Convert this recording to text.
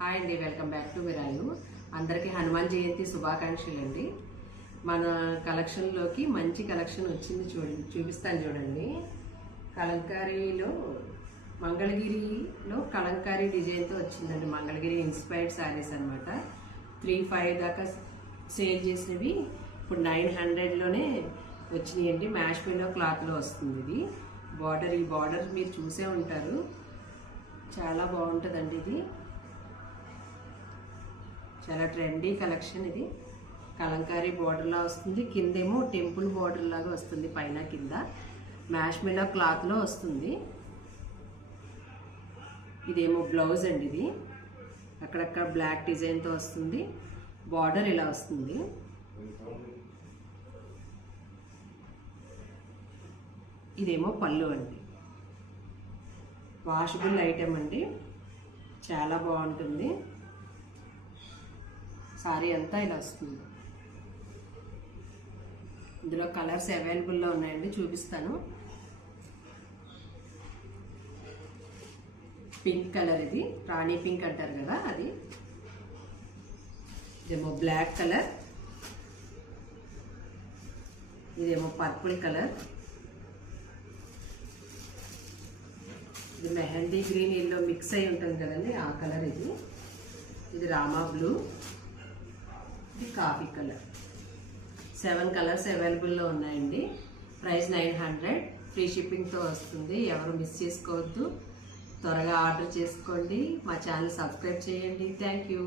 Hi అండి, welcome back to మిరాయు. అందరికీ హనుమాన్ జయంతి శుభాకాంక్షలు అండి. మన కలెక్షన్లోకి మంచి కలెక్షన్ వచ్చింది, చూపిస్తాను చూడండి. కలంకారీలో మంగళగిరిలో కలంకారీ డిజైన్తో వచ్చిందండి. మంగళగిరి ఇన్స్పైర్డ్ శారీస్ అనమాట. 3-5 దాకా సేల్ చేసినవి ఇప్పుడు 900లోనే వచ్చినాయండి. మ్యాష్ మిల్లో క్లాత్లో వస్తుంది ఇది. ఈ బార్డర్ మీరు చూసే ఉంటారు, చాలా బాగుంటుందండి. ఇది చాలా ట్రెండీ కలెక్షన్. ఇది కలంకారీ బార్డర్లా వస్తుంది, కిందేమో టెంపుల్ బార్డర్ లాగా వస్తుంది, పైన కింద మ్యాష్ మిల్లో క్లాత్లో వస్తుంది. ఇదేమో బ్లౌజ్ అండి. ఇది అక్కడక్కడ బ్లాక్ డిజైన్తో వస్తుంది, బార్డర్ ఇలా వస్తుంది. ఇదేమో పళ్ళు అండి. వాషబుల్ ఐటెం అండి, చాలా బాగుంటుంది. సారీ అంతా ఇలా వస్తుంది. ఇందులో కలర్స్ అవైలబుల్లో ఉన్నాయండి, చూపిస్తాను. పింక్ కలర్, ఇది రాణి పింక్ అంటారు కదా అది. ఇదేమో బ్లాక్ కలర్, ఇదేమో పర్పుల్ కలర్, ఇది మెహందీ గ్రీన్ ఎల్లో మిక్స్ అయి ఉంటుంది కదండి, ఆ కలర్. ఇది రామా బ్లూ, ఇది కాఫీ కలర్. 7 కలర్స్ అవైలబుల్లో ఉన్నాయండి. ప్రైస్ 900, ఫ్రీ షిప్పింగ్తో వస్తుంది. ఎవరు మిస్ చేసుకోవద్దు, త్వరగా ఆర్డర్ చేసుకోండి. మా ఛానల్ సబ్స్క్రైబ్ చేయండి. Thank you.